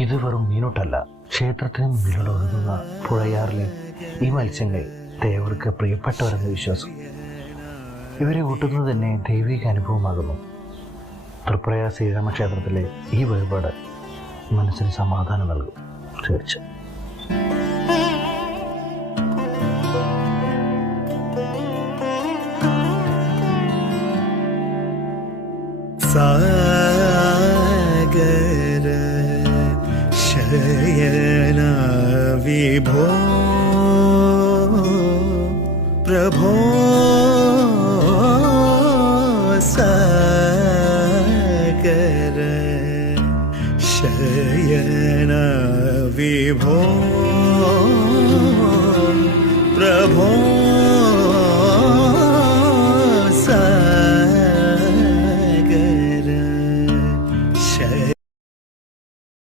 ഇത് വെറും മീനോട്ടല്ല, ക്ഷേത്രത്തിന് മുന്നിലൂടെ ഒഴുകുന്ന പുഴയാറിലെ ഈ മത്സ്യങ്ങൾ ദേവർക്ക് പ്രിയപ്പെട്ടവരെന്ന വിശ്വാസം. ഇവരെ ഊട്ടുന്നത് തന്നെ ദൈവിക അനുഭവമാകുന്നു. തൃപ്രയാർ ശ്രീരാമക്ഷേത്രത്തിലെ ഈ വഴിപാട് മനസ്സിന് സമാധാനം നൽകും. തീർച്ചയായും സാഗര ശയന വിഭോ പ്രഭോ സാഗര ശയന വിഭോ പ്രഭോ